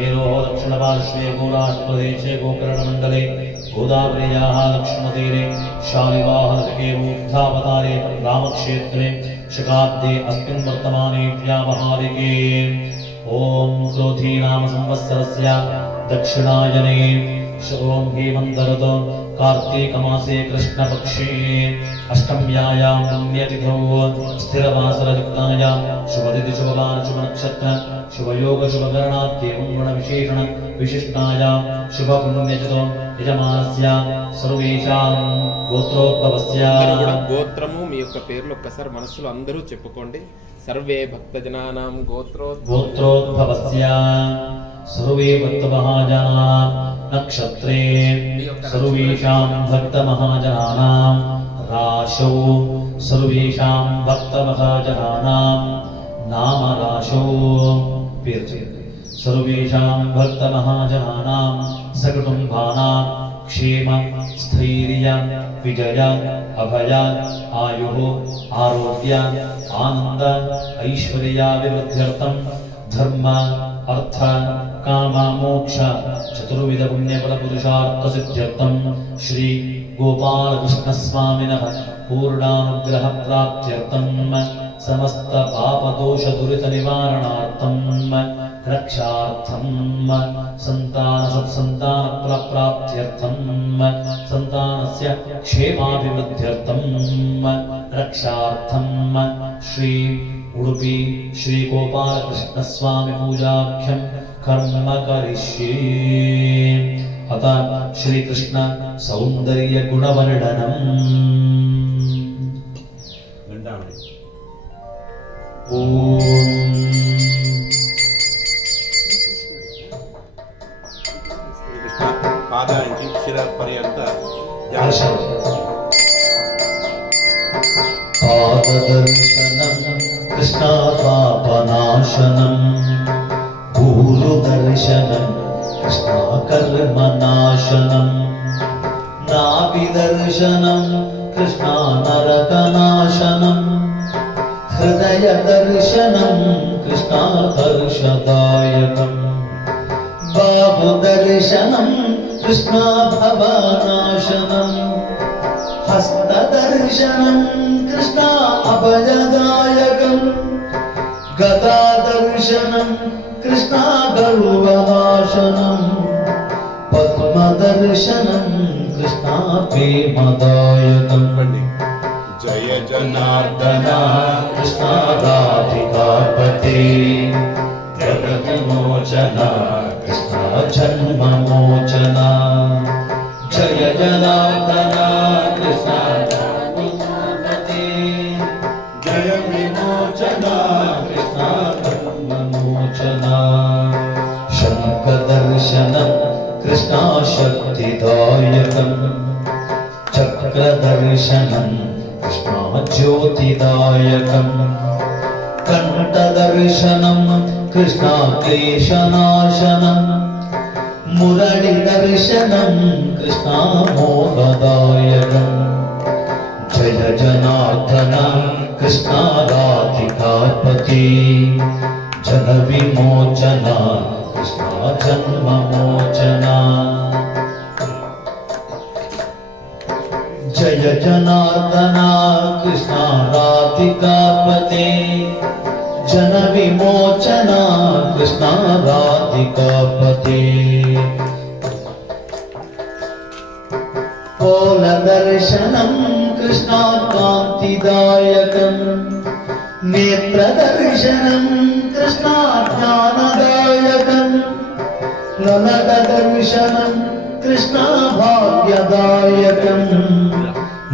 मेरोः दक्षिणपार्श्वे गोराष्ट्रदेशे गोकर्णमण्डले गोदावर्याः दक्षिणतीरे शालिवाहनके मूर्धावतारे रामक्षेत्रे शकाब्दे अस्मिन् वर्तमाने व्यावहारिके ओम क्रोधी नाम संवत्सरस्य दक्षिणायने ओम हेमन्तर्त कार्तिक मासे कृष्णपक्षे अष्टम्यायां पुण्यतिथौ स्थिरवासरयुक्तायां शुभतिथि शुभवार शुभनक्षत्र शुभयोग शुभकरणाद्येवं गुणविशेषण विशिष्टायां शुभपुण्यतिथौ యజమానస్య సర్వేషాం గోత్రోద్భవస్య గోత్రము మీ యొక్క పేర్లు ఒక్కసారి మనసులో అందరూ చెప్పుకోండి. సర్వే భక్తజనానాం గోత్రోద్భవస్య సర్వే భక్తమహాజనా నక్షత్రే సర్వేషాం భక్తమహాజనానాం రాశౌ సర్వేషాం భక్తమహాజనానాం నామరాశౌ పేరు सर्वेषां भक्तमहाजनानां सकुटुम्बानां क्षेम स्थैर्य विजय अभय आयुः आरोग्य आनन्द ऐश्वर्याभिवृद्ध्यर्थं धर्म अर्थ काम मोक्ष चतुर्विध पुण्यफलपुरुषार्थसिद्ध्यर्थं श्री गोपालकृष्णस्वामिनः पूर्णानुग्रह प्राप्त्यर्थं समस्त पापदोष दुरित निवारणार्थं रक्षार्थं संतान सत्संतान फलप्राप्त्यर्थं संतानस्य क्षेमाभिवृद्ध्यर्थं रक्षार्थं श्री उडुपी श्री गोपालकृष्णस्वामी पूजाख्यं कर्म करिष्ये. अतः श्री कृष्ण सौंदर्य गुणवर्णनम् పాదానికి శిరపర్యంత पाददर्शनं कृष्णा पापनाशनं भूरुदर्शनं कृष्णा कर्मनाशनं नाभिदर्शनं कृष्णा नरकनाशनं हृदयदर्शनं कृष्णा हर्षदायकम् बाहुदर्शनं कृष्णा भवनाशनं हस्तदर्शनं कृष्णा अभयदायकम् गदादर्शनं कृष्णा गर्वनाशनं पद्मदर्शनं कृष्णा प्रेमदायकम्. जय जनार्दन कृष्णा राधिकापते जगन्मोचना कृष्णा जन्ममोचना जय जनार्दन कृष्णा राधिकापते जय विमोचना कृष्णा जन्ममोचना. शङ्खदर्शनं कृष्णा शक्तिदायकम् चक्रदर्शनं कृष्णा ज्योतिदायकम् कंठदर्शनं कृष्णा क्लेशनाशनं मुरलीदर्शनं कृष्णा मोहदायकम्. जय जनार्दन कृष्णा राधिकापते जनविमोचना कृष्णा जन्ममोचना. जय जनार्दन कृष्णा राधिकापते जन विमोचना कृष्णा राधिकापते. कोलदर्शनं कृष्णा कान्तिदायकम् नेत्रदर्शनं कृष्णा ज्ञानदायकम् ननददर्शनं कृष्णा भाग्यदायकम्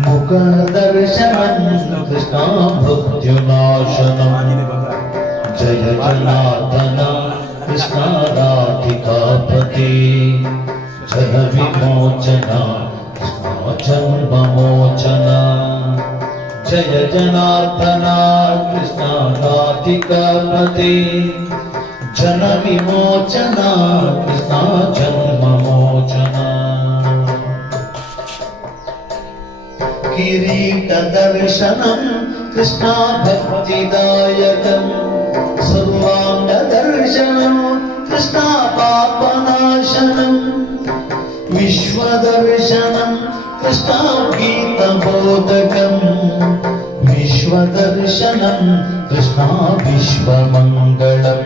मुखदर्शनं कृष्णा भक्त्युनाशनम्. जय जनार्दन कृष्णा राधिकापते जन विमोचना कृष्णा जन्ममोचना. जय जनार्दन कृष्णा राधिकापते जन विमोचना कृष्णा जन्ममोचना. किरीटदर्शनं कृष्णा भक्तिदायकम् सर्वाङ्गदर्शनं కృష్ణ పాపనాశనం విశ్వదర్శనం కృష్ణ గీతబోధకం విశ్వదర్శనం కృష్ణ విశ్వమంగళం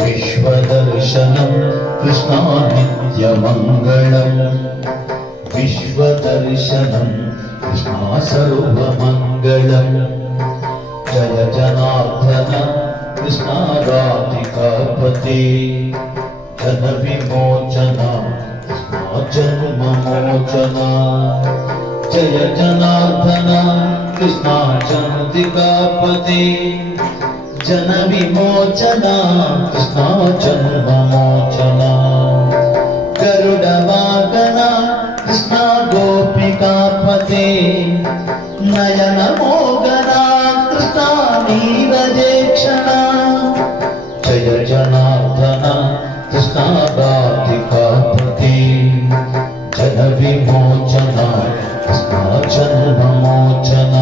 విశ్వదర్శనం కృష్ణ నిత్యమంగళం విశ్వదర్శనం కృష్ణ సర్వమంగళం జయ జనార్దన కృష్ణ రాధికాపతే జన విమోచన కృష్ణ జన్మ మోచన జయ జనార్దన కృష్ణ జనుదికాపతే జన విమోచన కృష్ణ జన్మ మోచన గరుడ వాగన కృష్ణ గోపికాపతే నయన మోగన కృష్ణ నీరజేక్షణ జయ జనార్దన కృష్ణ రాధికాపతే జన విమోచన కృష్ణ జన్మ మోచన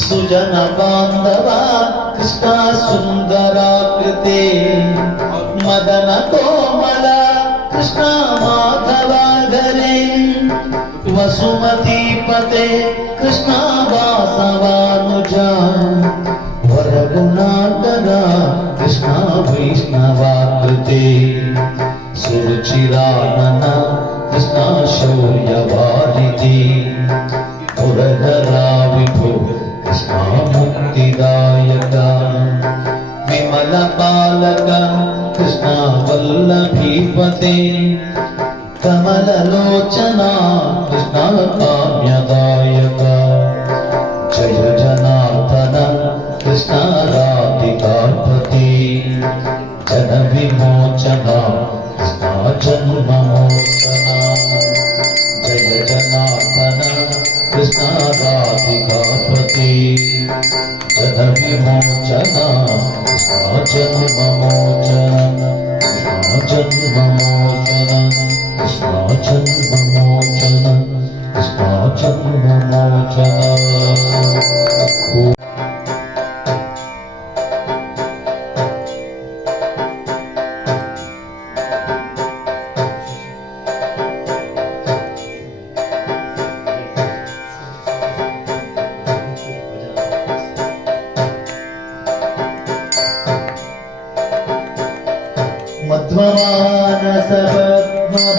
సుజన బాంధవ కృష్ణ సుందరాకృతే మదన కోమల కృష్ణ మాధవ ధరే వసుమతీపతే కృష్ణ వాసవానుజ వరగుణాకర కృష్ణ వైష్ణవాకృతే సురుచిరానన కృష్ణ శౌర్యవారిధి పురధరా విభో కృష్ణ ముక్తిదాయక విమల బాలక కృష్ణ వల్లభీపతే కమలలోచన కృష్ణ కామ్యదాయక జయ జనార్దన కృష్ణ రాధికాపతే జన విమోచన కృష్ణ జన్మ మోచన జయ జనార్దన కృష్ణ రాధికాపతే జన విమోచన కృష్ణ జన్మ మోచన కృష్ణ జన్మ మోచన కృష్ణ జన్మ మోచన కృష్ణ జన్మ మోచన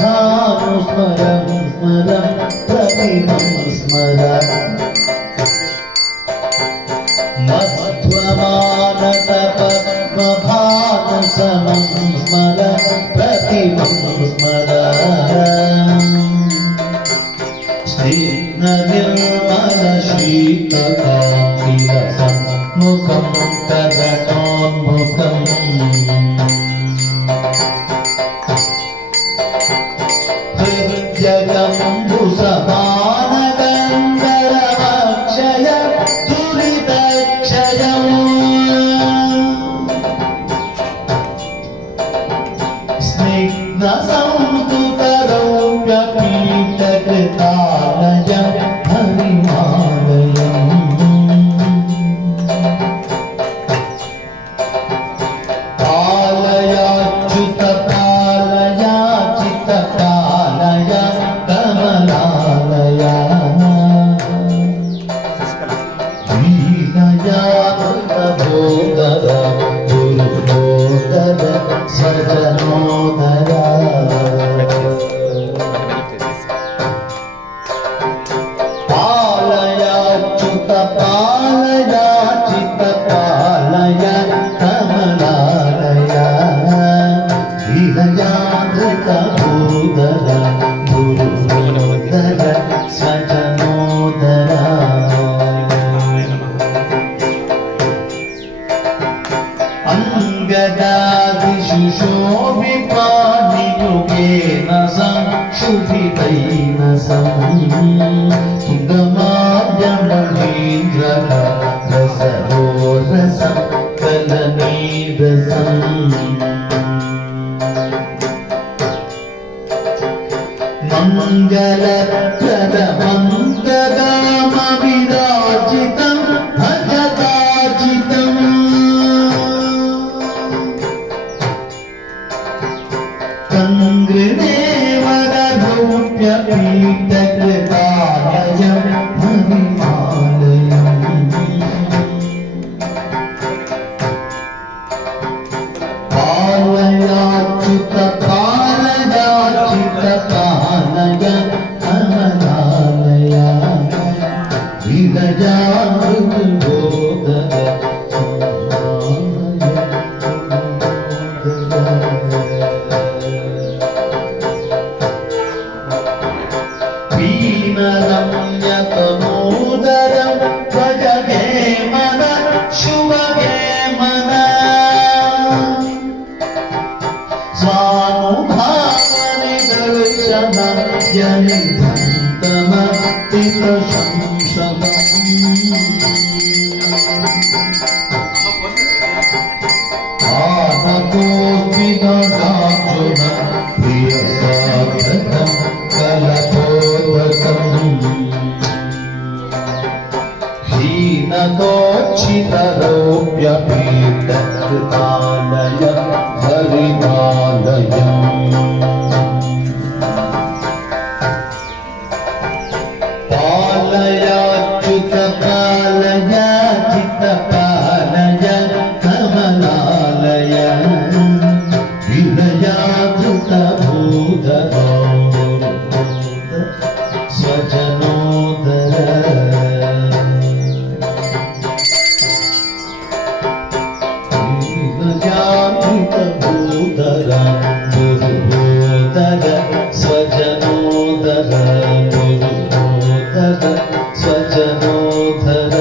మధ్వమానసపద్మభానుస్మరం స్మరం ప్రతిమం స్మర మధ్వమానసపద్మభానుసమం స్మర ప్రతిమం స్మర స్నిగ్ధ నిర్మల శీతకాంతిరసం ముఖం తదనోన్ముఖం హృద్యగంబుసమానగంధరవక్షయ దురితక్షయం స్నిగ్ధ సంస్కృతరౌప్యపీఠకృతాలయ హరిమాలయం పాలయాచ్యుత పాలయాచిత పాలయ కమలాలయ దీనయామృతబోధర గురుబోధర సజనోదర పాలయాచ్యుత పాలయాచిత పాలయ కమలాలయ దీనయామృత బోధర గురుబోధర సజనోదర అంగదాదిషు శోభిపాణియుగేన సంక్షుభితైన సుగమాభ్యమహేంద్రః రసరోరసం కలనీరసం మంగళప్రదమంగళామవిరాజితం భజతాజితం हीनतोक्षितरोऽप्यपीतकृतालय हरिमालयम् पालयाच्युत पालयाचित पालय कमलालय विलयाधृत भूधरो स्वजनोदर विलयाधृत भूधर गुरुभूधर स्वजनोदर गुरुभूधर स्वजनोधर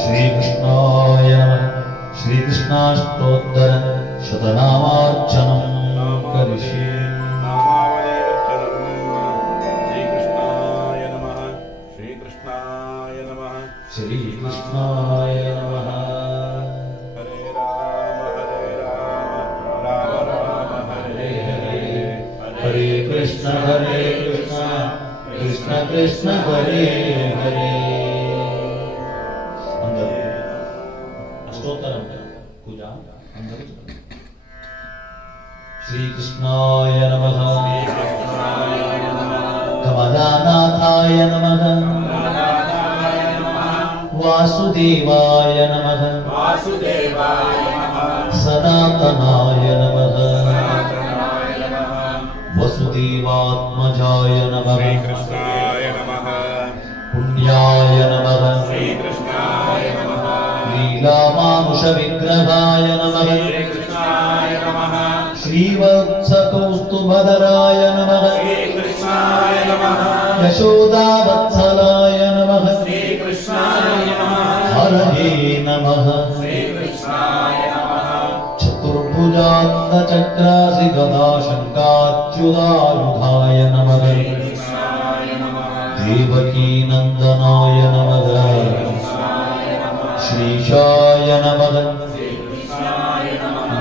श्रीकृष्णाय नमः श्रीकृष्णाष्टोत्तर शतनामार्चनं करिष्ये श्रीकृष्णाय नमः हरे राम राम राम हरे हरे हरे कृष्ण कृष्ण कृष्ण हरे हरे अष्टोत्तर पूजा श्रीकृष्णाय नमः कमलानाथाय नमः वासुदेवाय नमः सनातनाय नमः वसुदेवात्मजाय नमः पुण्याय नमः लीलामानुषविग्रहाय नमः श्रीवत्सकौस्तुभधराय नमः यशोदावत्सलाय नमः हरये नमः चतुर्भुजान्तचक्रासि गदाशङ्काच्युतायुधाय नमः देवकीनन्दनाय नमः श्रीशाय नमः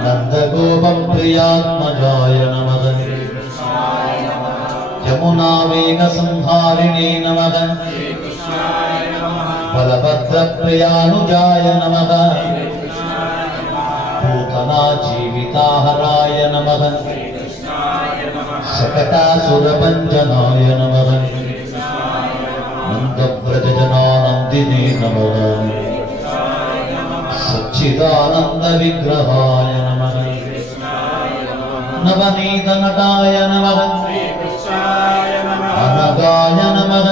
नन्दगोपप्रियात्मजाय नमः यमुनावेगसंहारिणे नमः बलभद्रप्रियानुजाय नमः पूतनाजीविताहराय नमः शकटासुरभञ्जनाय नमः नन्दव्रजजनानन्दिने नमः सच्चिदानन्दविग्रहाय नमः नवनीतनटाय नमः अनगाय नमः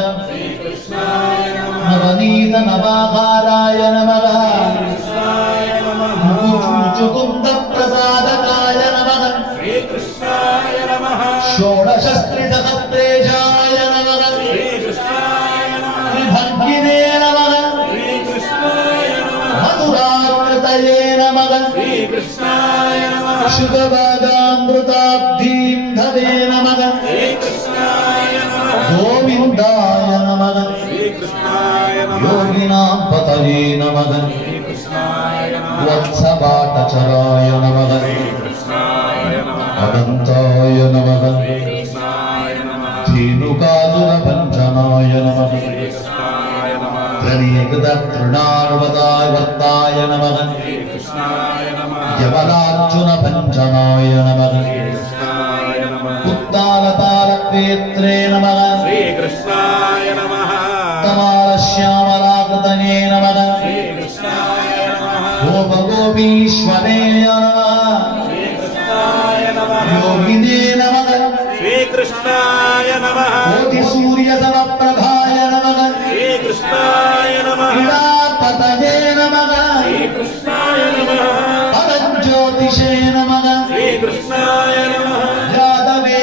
नवनीतनवाहाराय नमः मुकुन्दप्रसादकाय नमः षोडशस्त्रिसहस्रेशाय नमः त्रिभङ्गिने नमः मधुराकृतये नमः शुभभागामृताब्धिं धवे नमः गोविन्दाय नमः योगिनां पतये नमः वत्सपाटचराय नमः अनन्ताय नमः धेनुकासुरभञ्जनाय नमः त्रणीकृततृणार्वताय नमः यमलार्जुनभञ्जनाय नमः उत्तालतालक्वेत्रे नमः श्रीकृष्णाय नमः तमालश्यामलाकृतये नमः गोपगोपीश्वरे नमः योगिने नमः श्रीकृष्णाय नमः कोटिसूर्यसमप्रभाय नमः श्रीकृष्णाय नमः क्रीडापतये नमः श्रीकृष्णाय नमः परज्योतिषे नमः श्रीकृष्णाय नमः यादवे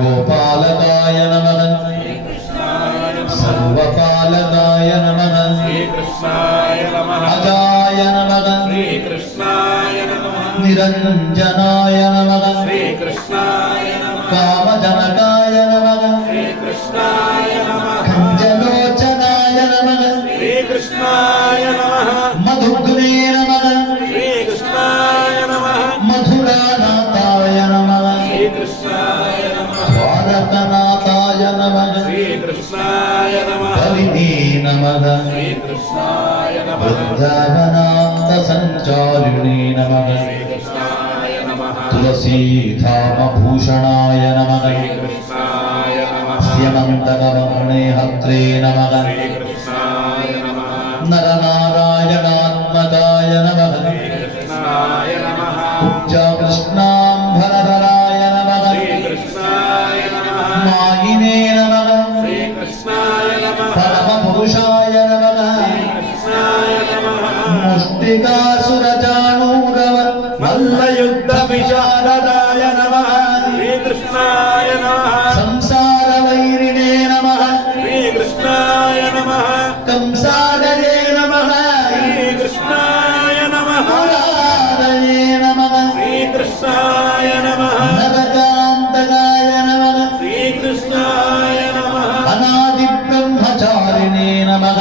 गोपालकाय नमः सर्वपालकाय नमः कृष्णाय नमः अजाय नमः कृष्णाय नमः निरञ्जनाय नमः कृष्णाय नमः कामजनकाय नमः कृष्णाय नमः खञ्जलोचनाय नमः कृष्णाय नमः मधुग्ने नमः कृष्णाय नमः मधुरानाथाय नमः कृष्णाय नमः द्वारकनाथाय नमः कृष्णाय नमः कविने नमः कृष्णाय नमः वृन्दावनान्तसञ्चारिणे नमः कृष्णाय नमः तुलसीधामभूषणाय नमः कृष्णाय नमः स्यमन्तकमणे हत्रे नमः कृष्णाय नमः नरनारायणात्मकाय नमः कृष्णाय नमः कुब्जकृष्णाम्भरधराय नमः कृष्णाय नमः मायिने नमः कृष्णाय नमः परमपुरुषाय नमः कृष्णाय नमः मुष्टिकासुरजाणूरव मल्लयुद्धविशारदाय नमः कृष्णाय नमः संसारवैरिणे नमः कृष्णाय नमः कंसादये नमः कृष्णाय नमः मुरारये नमः कृष्णाय नमः नरकान्तकाय नमः कृष्णाय नमः अनादिब्रह्मचारिणे नमः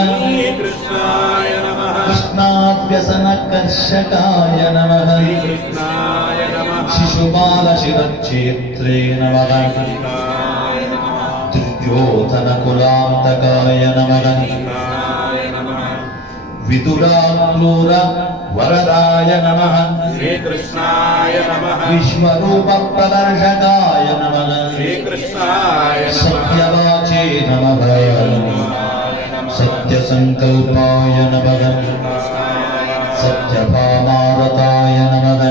कृष्णाय नमः कृष्णाभ्यसनकर्षकाय नमः कृष्णाय नमः शिशुपालशिरक्षेत्रे नमः कृष्णाय नमः दुर्योधनकुलान्तकाय नमः कृष्णाय नमः विदुराक्रूर वरदाय नमः कृष्णाय नमः विश्वरूपप्रदर्शकाय नमः कृष्णाय नमः सत्यवाचे नमः सत्यसङ्कल्पाय नमः सत्यभामारताय नमः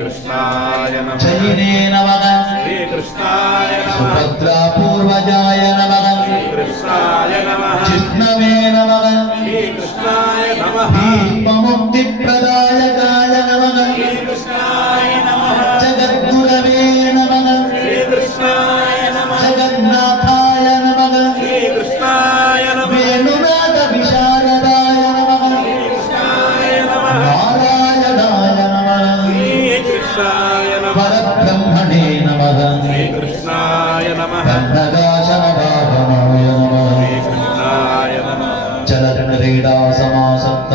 कृष्णाय नमः जयिने नमः कृष्णाय नमः सुभद्रापूर्वजाय नमः कृष्णाय नमः जिष्णवे नमः कृष्णाय नमः भीष्ममुक्तिप्रदायकाय नमः कृष्णाय नमः जगद्गुरवे नमः कृष्णाय नमः जगन्नाथाय नमः कृष्णाय नमः वेणुनाथविशारदाय नमः कृष्णाय नमः नारायणाय नमः कृष्णाय नमः परब्रह्मणे नमः कृष्णाय नमः कन्नगाशमभावनाय नमः कृष्णाय नमः चलक्रीडासमासक्त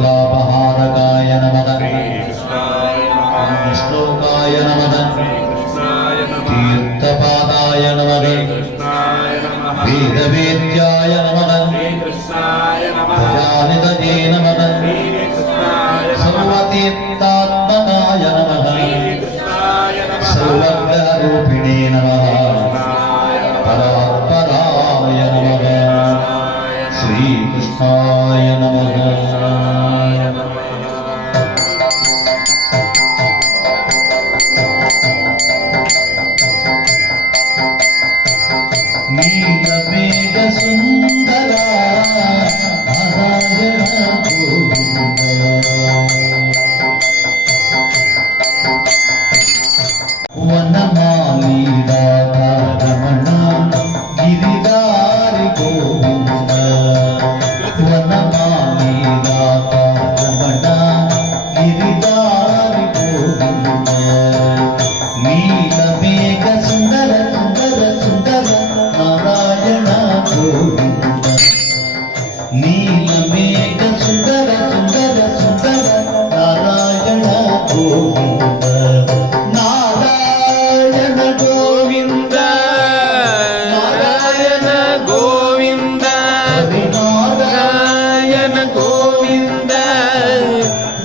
गोपीपत्रापहारकाय नमः कृष्णाय नमः श्लोकाय नमः कृष्णाय नमः तीर्थपादाय नमः कृष्णाय नमः वेदवेद्याय नमः कृष्णाय नमः प्रजानिधये नमः कृष्णाय नमः सर्वतीर्थात्मकाय नमः कृष्णाय नमः सर्वग्रहरूपिणे नमः परात्पराय नमः श्रीकृष्णाय नमः नीलमेघसुन्दरा नारायण गोविन्द वनमालीदारमण गिरिधारि गोविन्द वनमालीदारमण गिरिधारि गोविन्द नीलमेघ सुन्दर सुन्दर सुन्दर नारायण गोविन्द नीलमेघ सुन्दर सुन्दर सुन्दर नारायण गोविन्द नारायण गोविन्द ನಾರಾಯಣ ಗೋವಿಂದ ನಾರಾಯಣ ಗೋವಿಂದ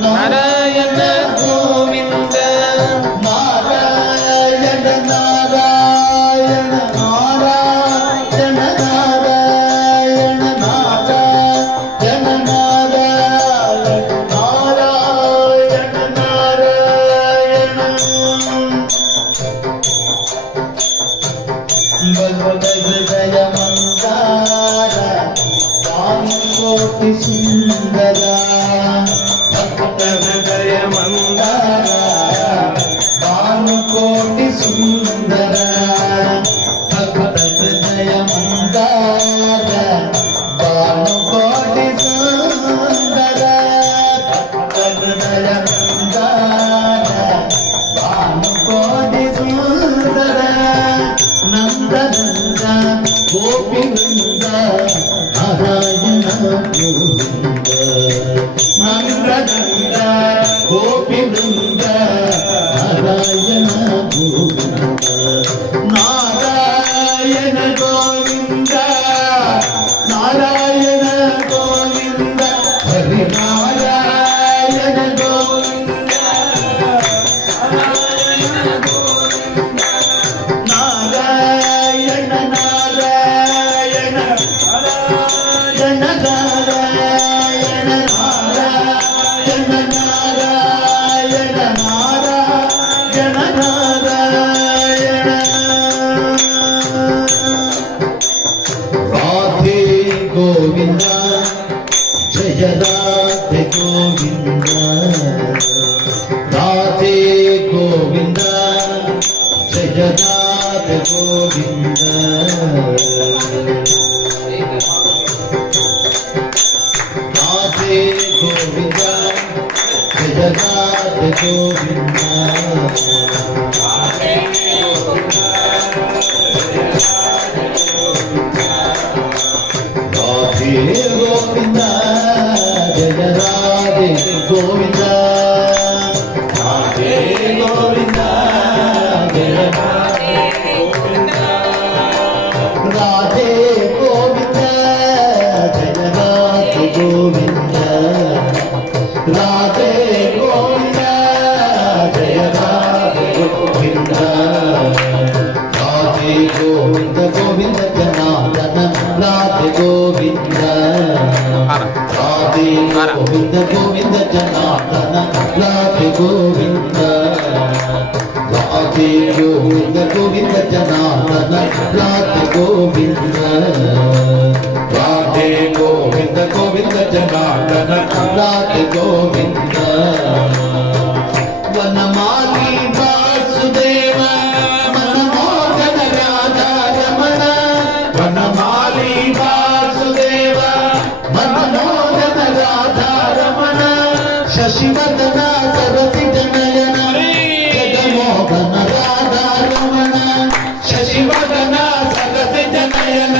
ನಾರಾಯಣ ಗೋವಿಂದ ನಾರಾಯಣ సుందర భక్త హృదయ మందార భానుకోటి సుందర భక్త హృదయ మందార భానుకోటి సుందర నందనంద గోపి వృంద నారాయణ గోవింద నందనంద గోపి వృంద నారాయణ గోవింద నారాయణ గోవింద నారాయణ గోవింద హరి నారాయణ గోవింద నారాయణ గోవింద నారాయణ నారాయణ నారాయణ నారాయణ నారాయణ నారాయణ నారాయణ నారాయణ రాధే గోవింద జయ రాధే గోవింద రాధే గోవింద జయ రాధే గోవింద రాధే గోవింద జయ రాధే గోవింద రాధే గోవింద జయ రాధే గోవింద రాధే గోవింద జయ రాధే గోవింద రాధే గోవింద జయ రాధే గోవింద రాధే గోవింద జయ రాధే గోవింద రాధే గోవింద గోవింద జనార్దన రాధే గోవింద రాధే గోవింద గోవింద జనార్దన రాధే గోవింద రాధే గోవింద గోవింద జనార్దన రాధే గోవింద రాధే గోవింద గోవింద జనార్దన రాధే గోవింద వనమాలి వాసుదేవ మనమోహన రాధా రమణ వనమాలి వాసుదేవ మనమోహన రాధా రమణ శశివదన సరసి జనయన జగమోహన రాధా రమణ శశివదన సరసి జనయన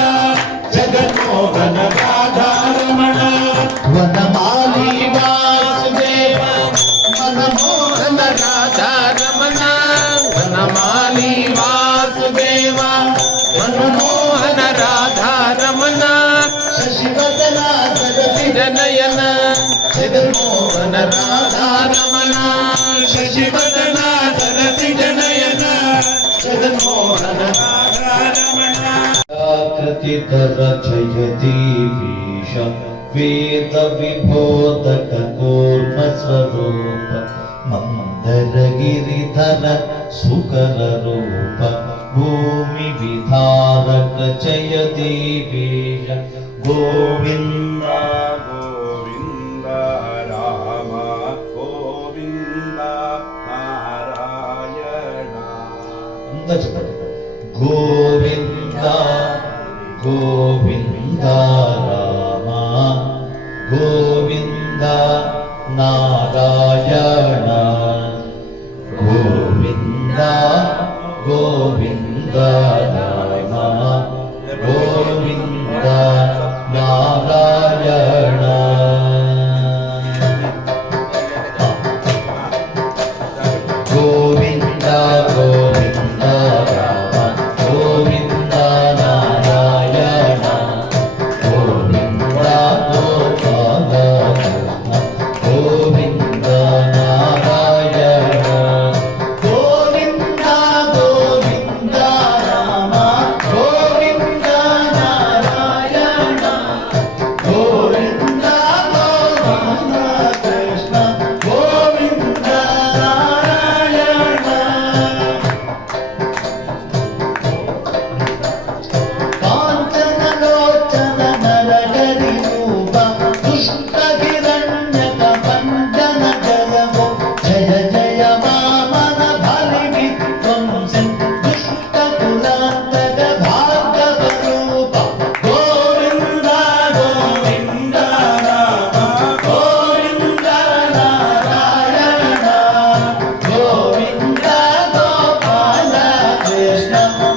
జగన్మోహన రాధా రమణ వనమాలి వాసుదేవ మనమోహన రాధా రమణ వనమాలి వాసుదేవ మనమోహన రాధా రమణ శశివదన సరసి జనయన జగన్మోహన రాధా రమణ శశివదన సరసి జనయన జగన్మోహన రాధా రమణ ఆకృతిధర జయతి వీష వేద విబోధక కూర్మ స్వరూప మందరగిరిధర సుకర రూప భూమి విధారక జయతి వీష గోవింద గోవింద రామ గోవింద నారాయణ అందరూ చెప్పండి గోవింద గోవింద రామ గోవింద నారాయణ గోవింద గోవింద రామ గోవింద నారాయణ గోవింద గోవింద రామ గోవింద నారాయణ గోవింద గోపాల గోవింద నారాయణ గోవింద గోవింద రామ గోవింద నారాయణ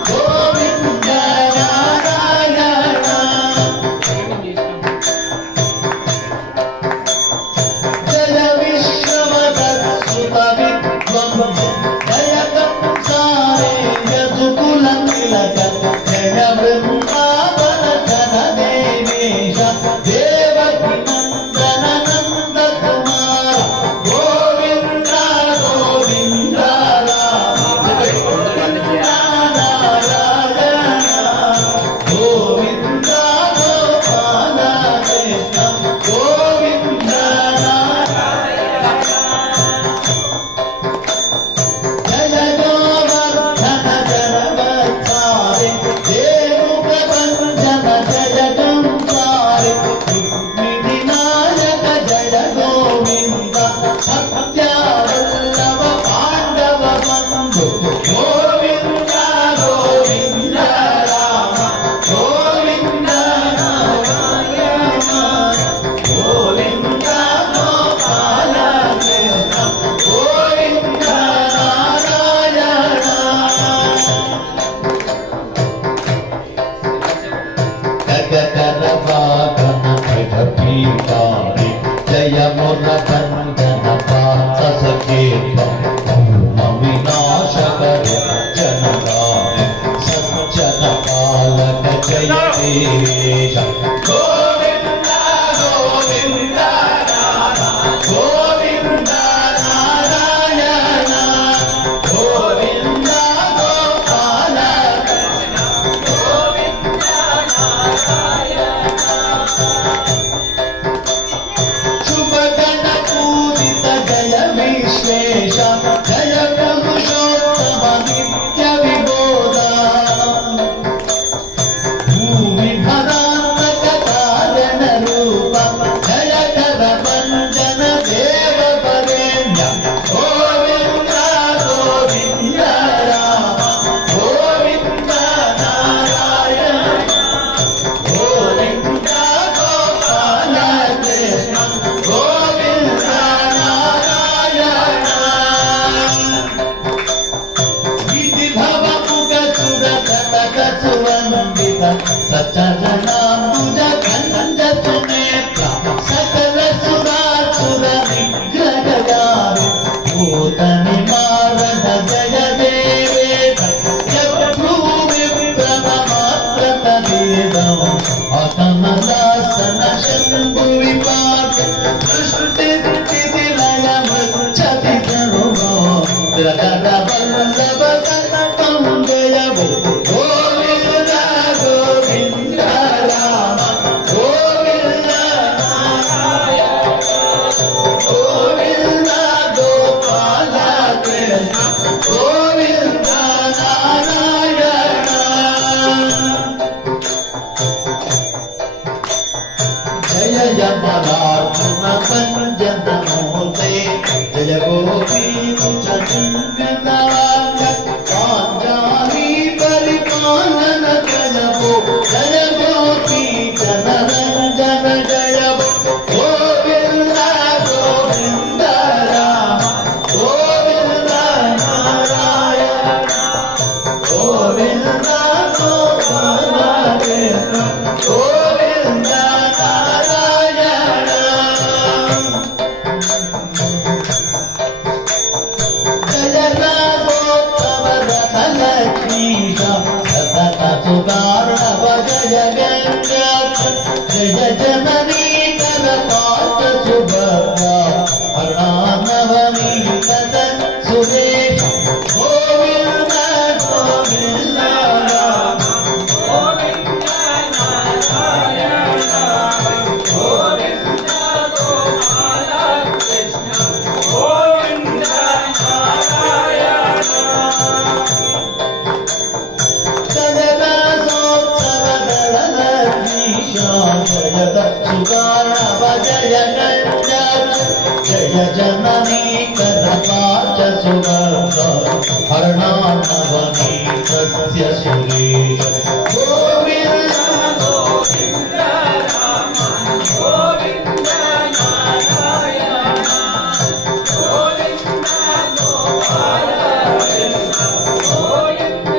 గోవింద నారాయణ జయ విశ్వమదసుత విద్వం జయ కంసారే యదుకుల తిలక జయ బృందావన జన దేవేశ దేవకి నందన నంద కుమార గోవింద గోవింద రామ నారాయణ గోవింద గోపాల కృష్ణ గోవింద నారాయణ జయ గోవర్ధన జనవత్సారి దేవ ప్రపంచన జయ కంసారి రుక్మిణి నాయక జయ గోవింద సత్యవల్లభ పాండవ బంధు గోవింద గోవింద రామ గోవింద నారాయణ గోవింద గోపాల కృష్ణ గోవింద నారాయణ గగన వాగన భజపీతారి జయ ముర కందన పాత సఖేత్వం వినాశకర జనగాని సజ్జన పాలక జయ దేవేశ గోవింద గోవింద రామ గోవింద నారాయణ గోవింద గోపాల కృష్ణ గోవింద నారాయణ శుభగణ పూజిత జయ విశ్వేశ జయ పురుషోత్తమ నిత్య విబోధ భూమి భరాంతక కారణ రూప జయ కర భంజన దేవ వరేణ్య గోవింద గోవింద రామ గోవింద నారాయణ గోవింద గోపాల కృష్ణ గోవింద నారాయణ విధి భవ ముగ సుర కటక సువందిత సచరణాంబుజ కంజ సునేత్ర సకల సురాసుర నిగ్రహయామి భూత నివారణ జయ దేవేశ జగద్భూమి బ్రహ్మమాత్రత వేదం అతమదాసన శంభు విపాక సృష్టి స్థితి లయ మృచ్చతి సర్వో రగడ వల్లభ సతతం జయము గోవింద గోవింద రామ గోవింద నారాయణ గోవింద గోపాల కృష్ణ గోవింద నారాయణ జయ యమలార్జున పంజన మూర్తే జయ గోపీ చంద్రవాక పాంచాలి పరిపాలన జయము జయ గోపీ జనరంజన జయము గోవింద గోవింద రామ గోవింద నారాయణ గోవింద గోపాల కృష్ణ గోవింద నారాయణ జయ రాఘోత్తమ రథ లక్ష్మీశ సతత సుగార్ణవ జయ గంగా జయ జననీ కర పాత సుభద్ర హరణానవనీ కద సురేశ గోవింద గోవింద రామ గోవింద నారాయణ గోవింద గోపాల కృష్ణ గోవింద నారాయణ జగదాసోత్సవ దళనీశ జగద సుగార్ణవ జయ గంగా జయ జననీ కర పాచ సుగంధ హరణానవనీ సస్య సురేశ గోవింద గోవింద రామ గోవింద నారాయణ గోవింద గోపాల కృష్ణ గోవింద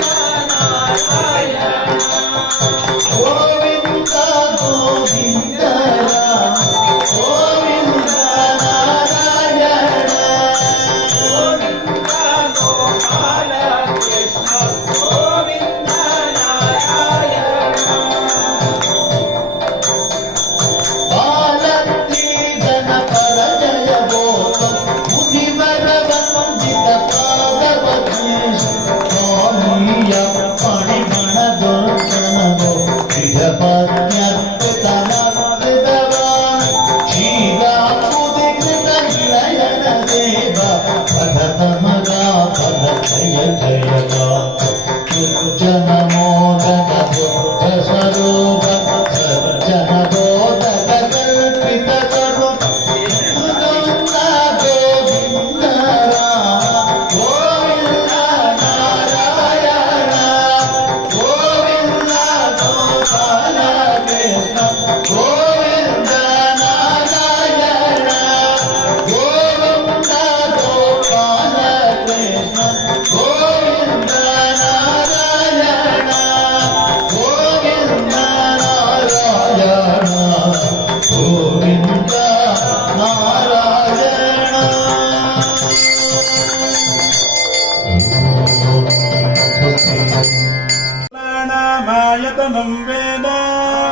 आयतनं वेद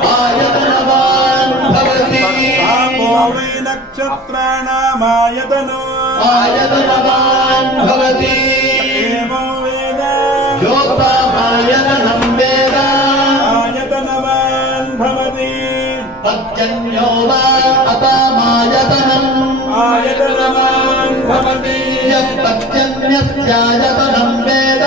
आयतनवान् भवति आपो वै नक्षत्राणामायतनो आयतनवान् भवति एवं वेद योपामायतनं वेद आयतनवान् भवति पर्जन्यो वा अपामायतनम् आयतनवान् भवति पर्जन्यस्यायतनं वेद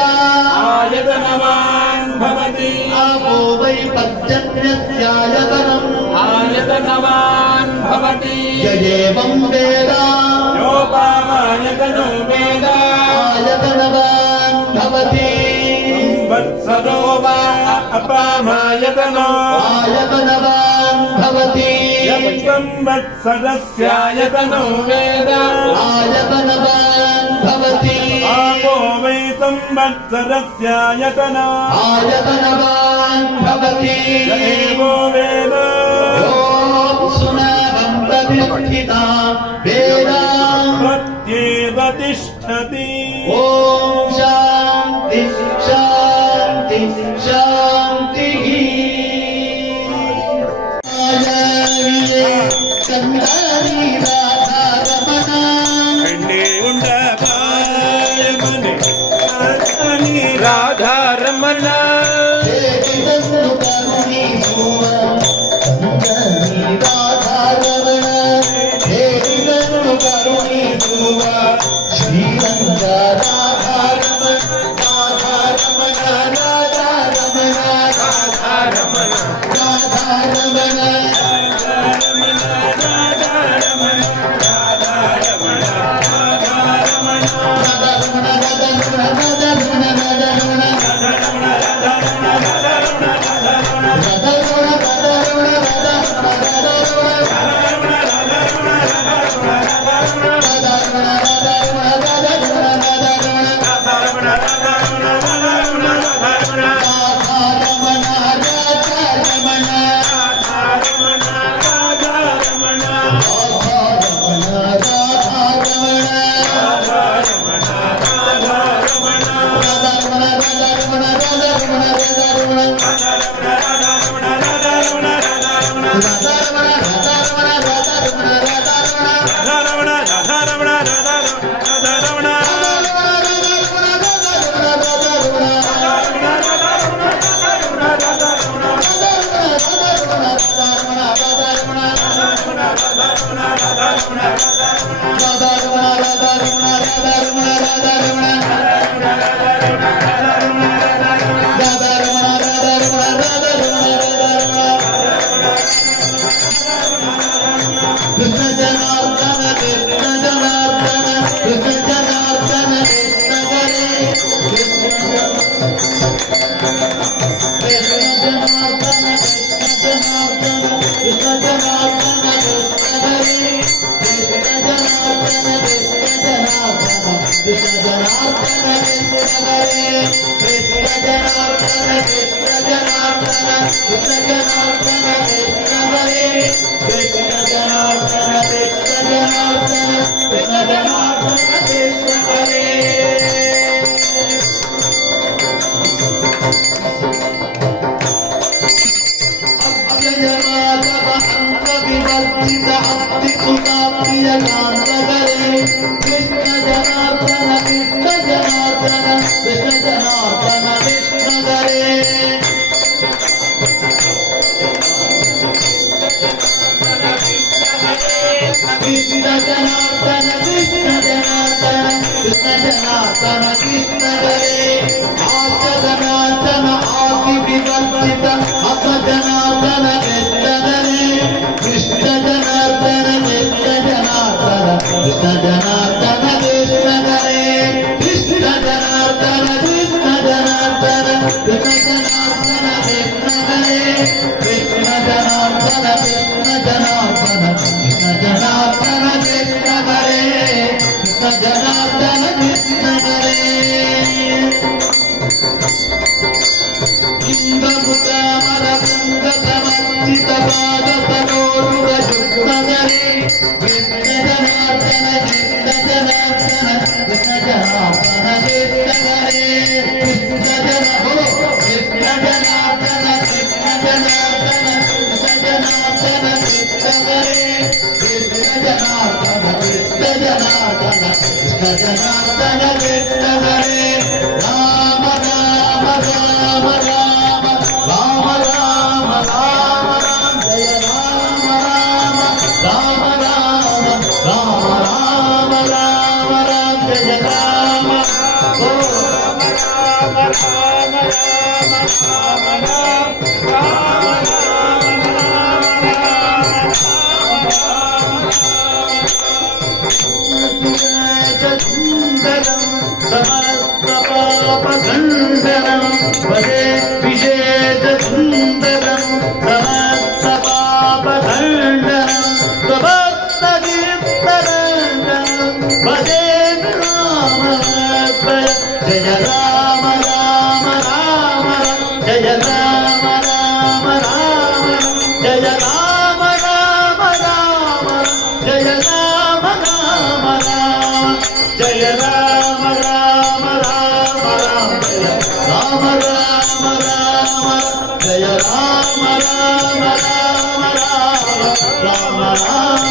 आयतनवान् भवति आपो वै पर्जन्यस्यायतनम् आयतनवान् भवति य एवं वेद योपामायतनो वेद आयतनवान् भवति संवत्सरो वा अपामायतनो आयतनवान् भवति संवत्सरस्यायतनो वेद आयतनवान् भवति आपो वै संवत्सरस्यायतनो आयतनवान् भवति एवो वेद योऽप्सुनावं प्रतिष्ठिता वेद प्रत्येव तिष्ठति ॐ शान्ति शान्ति शान्तिः कन्दारी राधारमणा एण्णे उण्डकायमने अग्नि राधारमण देविदन्नु करुणीसुव कन्दारी राधारमण देविदन्नु करुणीसुव श्रीरङ्ग राधारमण राधारमण राधारमण राधारमण राधारमण सुन्दरं समस्तपापखण्डनं भजे विशेषसुन्दरं समस्तपापखण्डनं स्वभक्तकीर्तनन्दनं भजे रामभद्र जय राम राम राम जय राम राम राम जय राम राम राम जय राम राम राम जय राम राम राम राम जय राम राम राम जय राम राम राम राम राम राम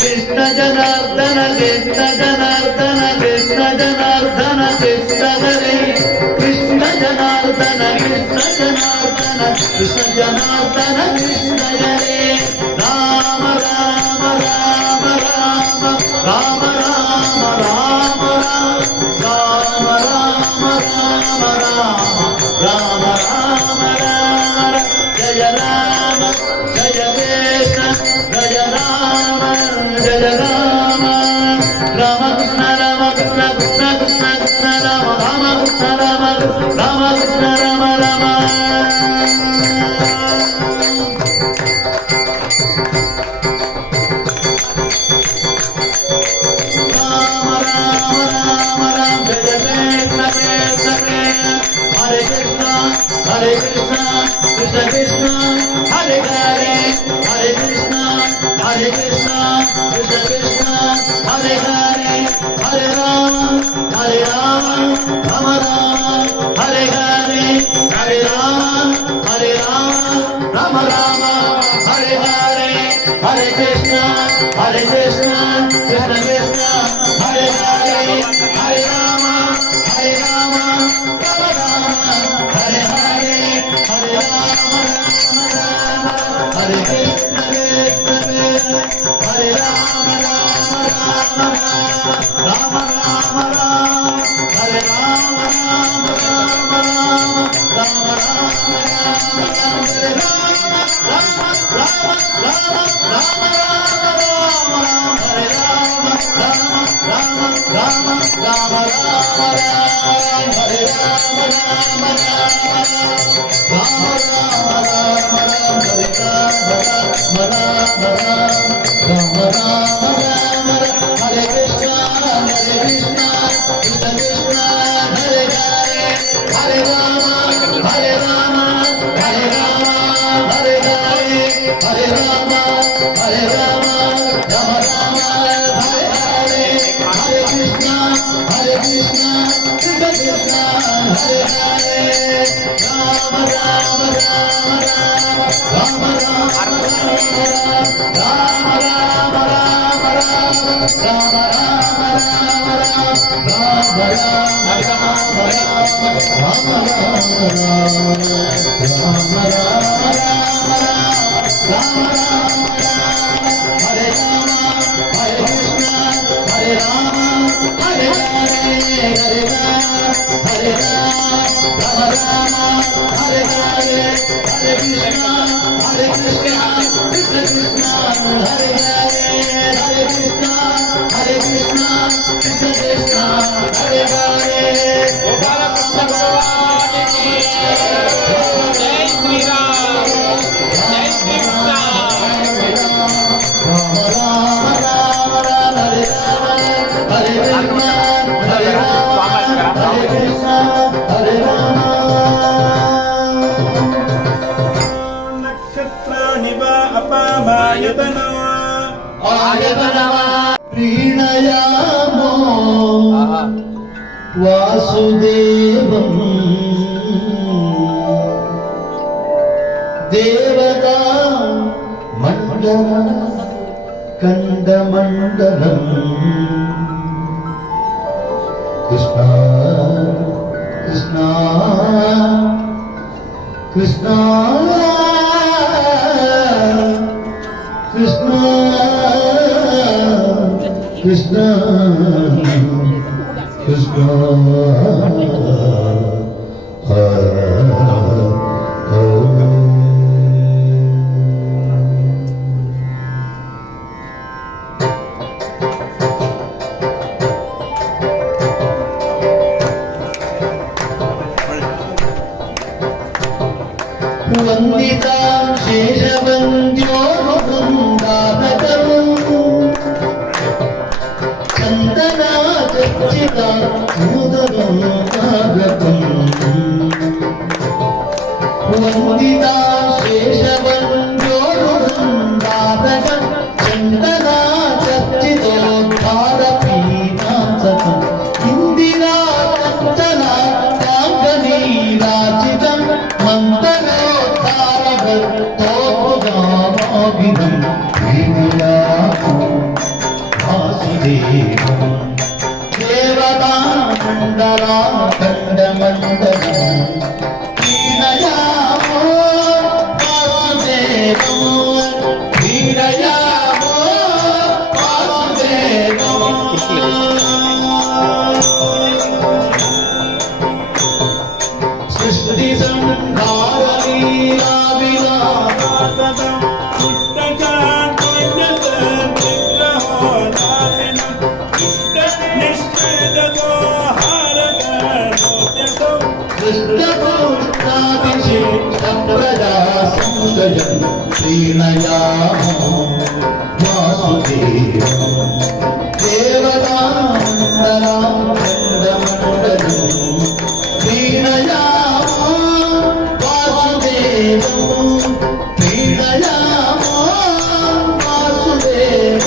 कृष्ण जनार्दन कृष्ण जनार्दन कृष्ण जनार्दन कृष्ण हरे कृष्ण जनार्दन कृष्ण जनार्दन कृष्ण जनार्दन कृष्ण हरे राम राम राम राम राम राम राम राम राम राम राम राम राम जय राम जय कृष्ण जय राम जय Ram Ram Krishna Ram Krishna Krishna Krishna Krishna Ram Ram Krishna Ram Ram Krishna Ram Ram Hare Krishna, Krishna Krishna, Hare Hare, Hare Krishna, Hare Krishna, Krishna Krishna, Hare Hare, Hare Rama, Hare Rama, Rama Rama, Hare Hare, Hare Rama, Hare Rama, Rama Rama, Hare Hare, Hare Krishna, Krishna Krishna, Hare Hare, Hare Rama, Hare Rama, Rama Rama, Hare Hare, Hare Rama, Hare Krishna, Hare Rama, Rama Rama, Hare Rama, Rama Hare Krishna, Krishna Krishna, Hare Hare, Hare Rama, Hare Rama, Hare Rama, Hare Hare, Hare Rama, Hare Rama, Rama Rama, Hare Hare, Hare Krishna, Krishna Krishna, Hare Hare, Rama Rama, Rama Rama, Rama Rama, Rama Rama, Rama Rama, नक्षत्राणि वा अपामायतनो प्रीणयामो वासुदेवं देवता मण्डलं कण्डमण्डलं कृष्ण कृष्ण कृष्ण कृष्ण कृष्ण వందిత శేషవంద్యో వృందావనము చందన చర్చిత నూతనం నాగతం వందిత శేషవంద్యో వృందావనం చందన చర్చితోద్ధారపీనాసకం ఇందిరా కంచన కాంగనీ రాజితం మంతరోద్ధారభర్తోపుగామాభిధం వాసుదేవం దేవతామండలాఖండమండలం వీరయామో వాసుదేవం వీరయామో వాసుదేవం సృష్టి సంహారీలా సదం పుట్టకాన్యత విగ్రహో నాశనం ఇష్ట నిష్ఠదో హారక నోత్యతో ప్రజా సంశయం శ్రీనయామో వాసుదేవం దేవతామండలం శ్రీనయామో వాసుదేవం శ్రీనయామో వాసుదేవం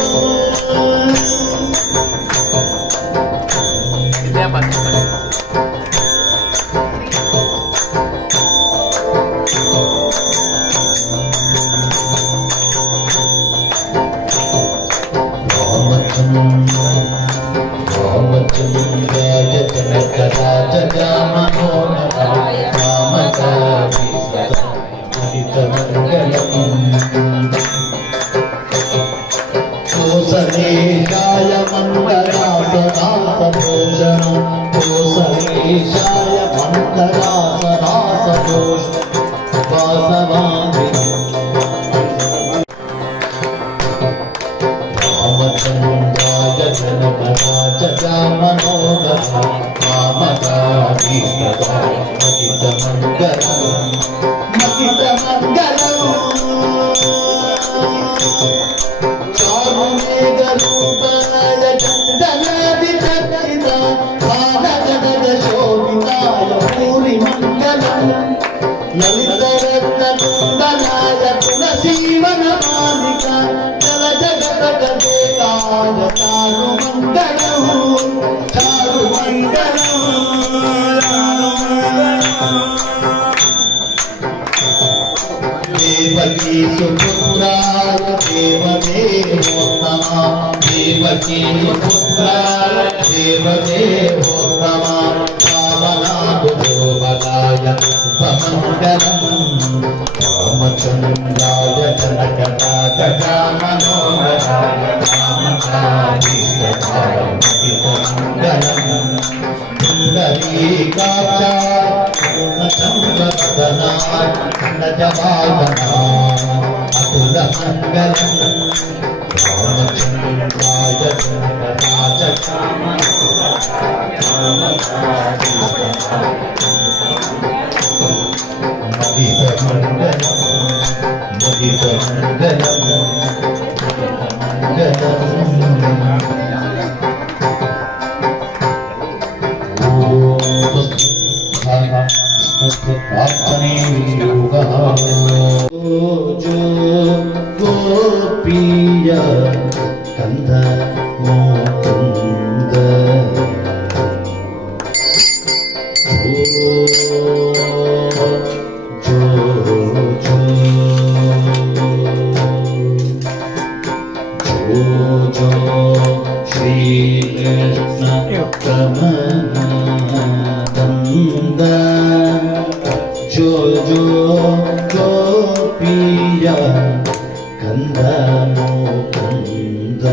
రామచంద్రాయ జనకరాజ రామోహనాయ కోసలేశాయ మంగళాసనాసభూషణ కోసలేశాయ మంగళాసనాసభూషణ వాసవామి రామచంద్రాయ జనకరాజ రామోహనాయ మహితమంగళం చారుమేఘరూపాయ చందనాదితర్చిత బాలగణగ శోభితాయ పూరిమంగళం లలితరత్నకుందనాయ తులసీవనమాలిక జలజగదగదేకాయ చారుమంగళం చారుమంగళం దేవకీ సుపుత్రాయ దేవదేవోత్తమ దేవకీ సుపుత్రాయ దేవదేవోత్తమ పావనాభోబలాయ ఉపమంగళం రామచంద్రాయ జనకరాజ రామనోహరాయ రామకారీష్టకాయ మహితమంగళం పుండరీకాక్షాయ పూర్ణచంద్రవదనాయ నజవాదనా అతులమంగళం రామచంద్రాయ జనకరాజ మహితమంగళం మహితమంగళం గోపీయ కంద మోకుంద శ్రీకృష్ణ కమలంద జో జో గోపీయ కంద మోకుంద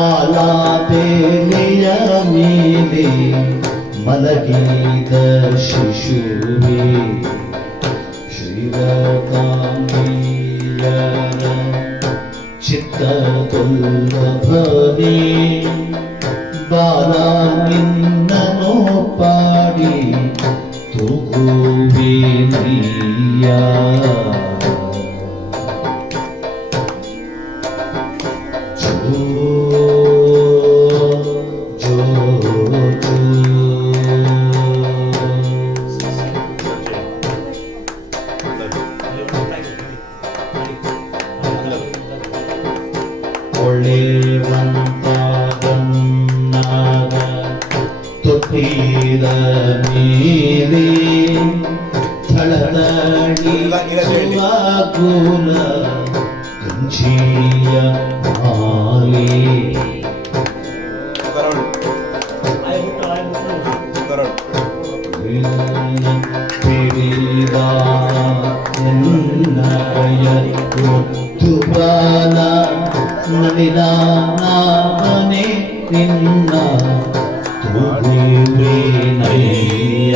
ಆಲಾಪೆಯ ಮೇಲೆ ಮಲಗಿದ ಶಿಶುವೆ ಶ್ರೀರಕಾಂಬಿಯರ ಚಿತ್ತದುಲ್ಲಭನೆ ಬಾಲ ನಿನ್ನನು ಪಾಡಿ ತೂಗುವೆ ನೀಯ ತೊಟ್ಟಿದ ಮೇಲೆ ಥಳದಣಿಸುವ ಕಂಚಿಯ ಮಾಲೆ ಪಿಡಿದ ನಯ ತುಬಲ ನಲಿನ ನಾಮನೆ ನಿನ್ನ ತುಗುವೆ ನಯ್ಯ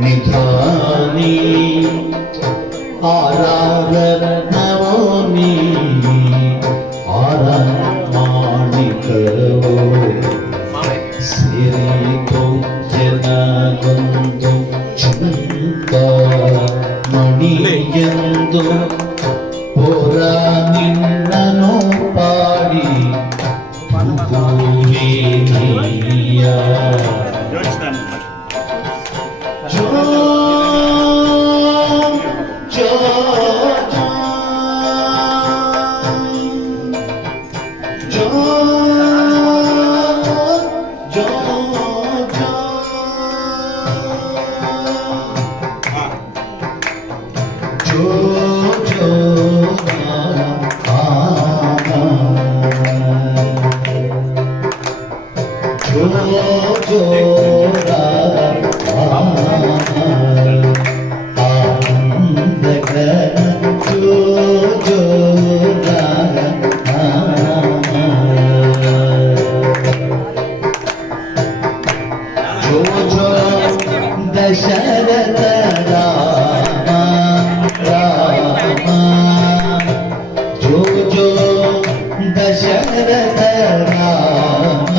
ನಿಧಾನಿ ಆರಾರ ನವೋನಿ ಆರ ಮಾಣಿಕವೋ ಸೇರಿತು ಜನಗೊಂದು ಚುಂಕ ಮಣಿಯೆಂದು ಪೋರ ನಿನ್ನನು ಪಾಡಿ ತುಗುವೆ ನೀಯ दशरथ राम राम जो जो दशरथ राम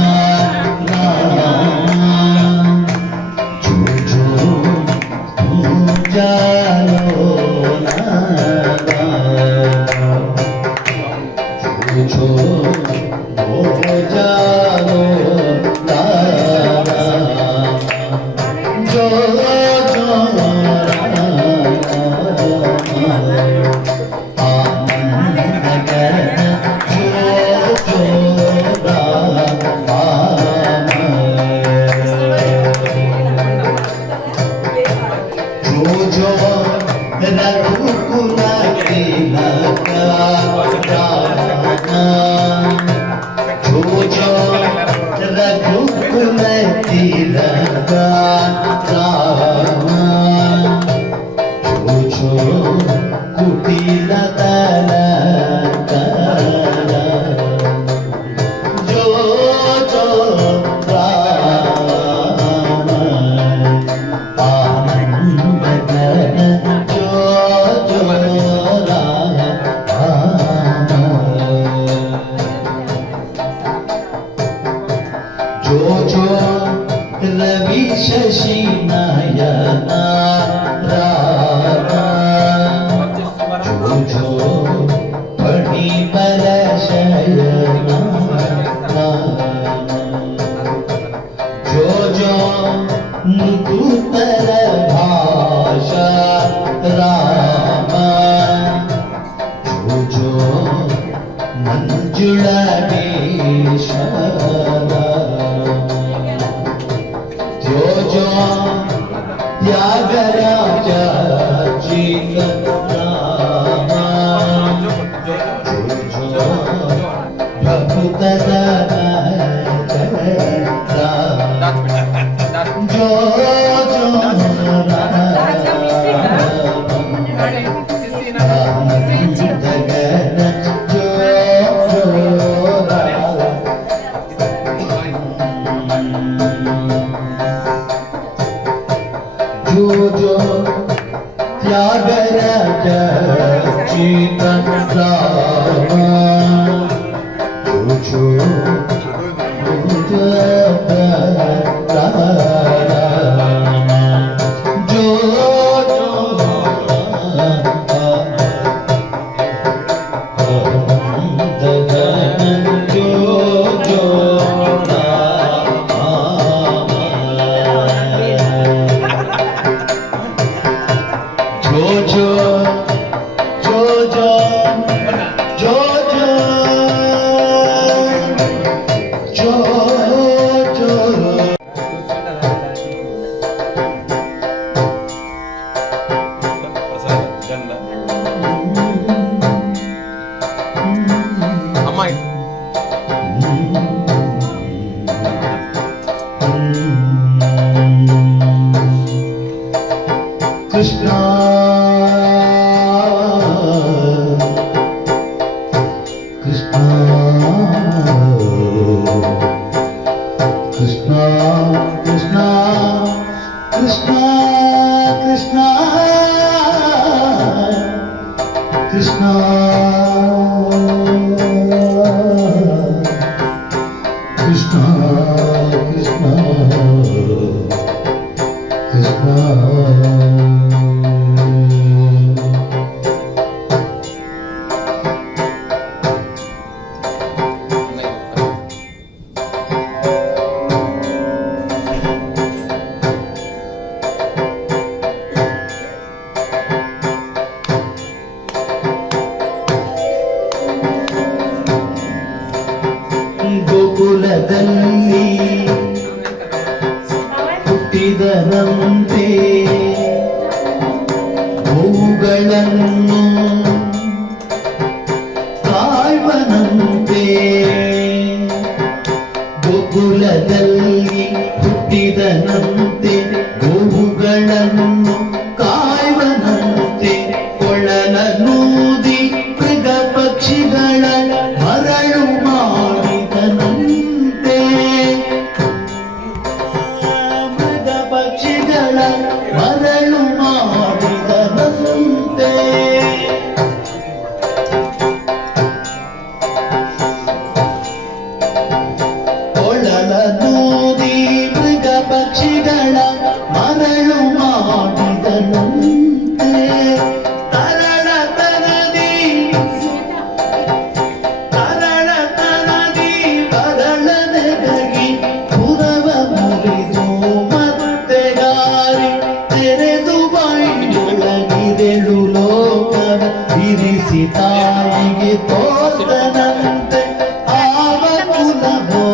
राम जो जो जानो जो जो जानो रवि शशि नयना रामा जो पढ़ी पर शयना ಮೃದುತರ ಭಾಷಾ ರಾಮ ಜೋ ಮಂಜುಳೇಶ್ವರ ಜೋ ತ್ಯಾಗರಾಜ ಜಿನ ರಾಮ ಭಕ್ತರ ಜೋ जो त्यागराज चित राम जो कृष्णा कृष्णा कृष्णा कृष्णा कृष्णा कृष्णा कृष्णा कृष्णा कृष्णा कृष्णा ಗೋಕುಲದಲ್ಲಿ ಹುಟ್ಟಿದರಂತೆ ಗೋವುಗಳನ್ನು ಕಾಯುವನಂತೆ ಗೋಕುಲದಲ್ಲಿ ಹುಟ್ಟಿದನಂತೆ ಗೋವುಗಳನ್ನು ಕಾಯುವನಂತೆ ಕೊಳಲನೂದಿ ಮೃಗ ಪಕ್ಷಿಗಳ ಮರಳು ಮಾಡಿದನಂತೆ ಮೃಗ ಪಕ್ಷಿಗಳ ಮರಳು ಮಾಡಿದನಂತೆ ಕೊಳಲನೂದಿ ಮೃಗ ಪಕ್ಷಿಗಳ ಮರಳು ಮಾಡಿದನಂತೆ ತರಳತನದಿ ಬರಳನೆಗಾಗಿ ಪುರವ ಮುರಿದು ಮತ್ತೆ ಗಾರಿ ತೆರೆದು ಬಾಯಿಯೊಳಗಿರೆಳು ಲೋಕವ ಇರಿಸಿ ತಾಯಿಗೆ ತೋರ್ತನಂತೆ ಆವ ಕುಲವೋ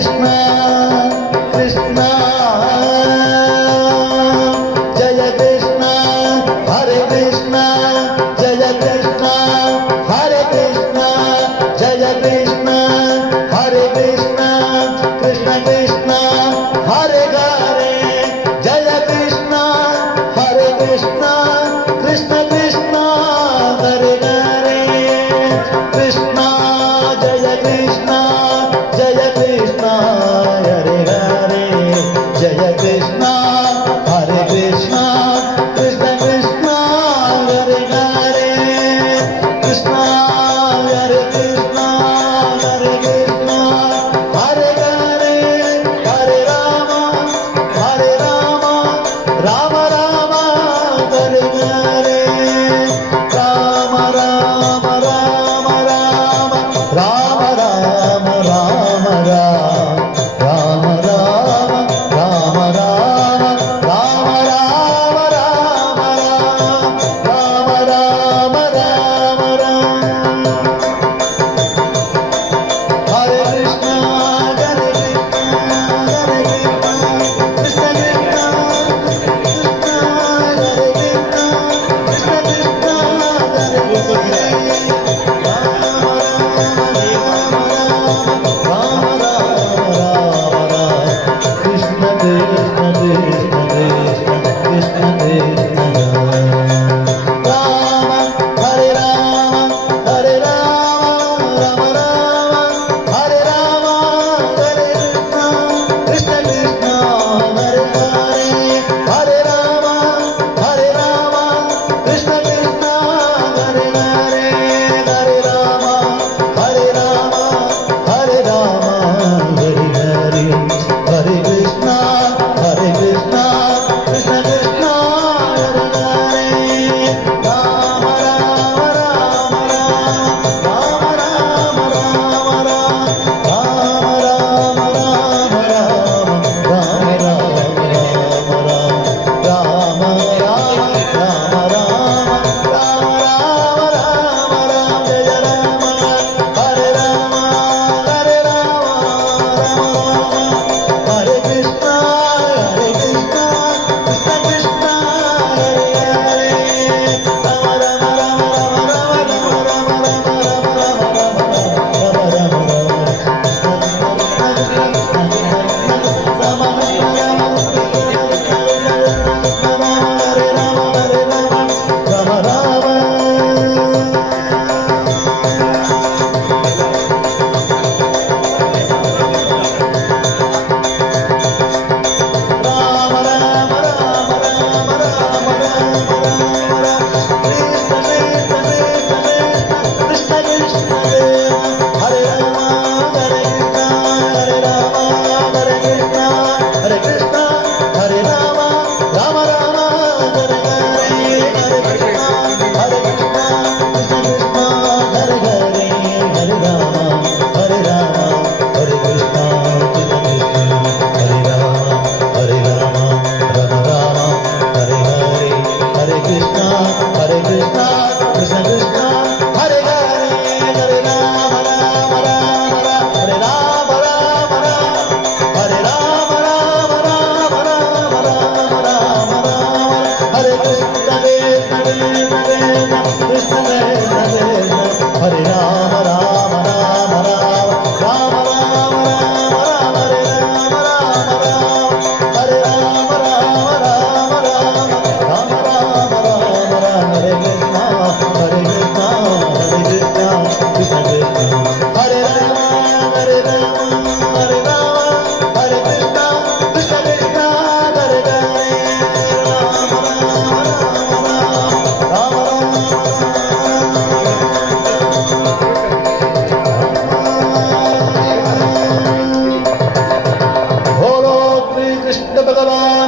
कृष्ण कृष्ण जय कृष्ण हरे कृष्ण जय कृष्ण हरे कृष्ण जय कृष्ण हरे कृष्ण कृष्ण कृष्ण हरे हरे जय कृष्ण हरे कृष्ण कृष्ण कृष्ण हरे हरे कृष्ण जय कृष्ण हरे हरे जय कृष्ण हरे कृष्ण कृष्ण कृष्ण हरे हरे कृष्ण हरे कृष्ण हरे कृष्ण हरे हरे हरे राम राम राम हरे हरे राम राम राम राम राम राम राम राम राम राम राम राम राम राम राम राम राम हरे कृष्ण कृष्ण कृष्ण हरे कृष्ण कृष्ण कृष्ण हरे हरे राम राम कृष्ण कृष्ण कृष्ण कृष्ण राम हरे राम हरे राम राम राम हरे राम हरे कृष्ण कृष्ण हरे हरे हरे राम कृष्ण कृष्ण हरे हरे हरे राम हरे राम हरे हरे हरे कृष्ण कृष्ण कृष्ण हरे हरे राम राम राम राम राम राम राम राम राम राम राम राम राम राम जय राम हरे राम हरे राम हरे कृष्ण कृष्ण कृष्ण हरे हरे राम राम राम राम राम राम भगवान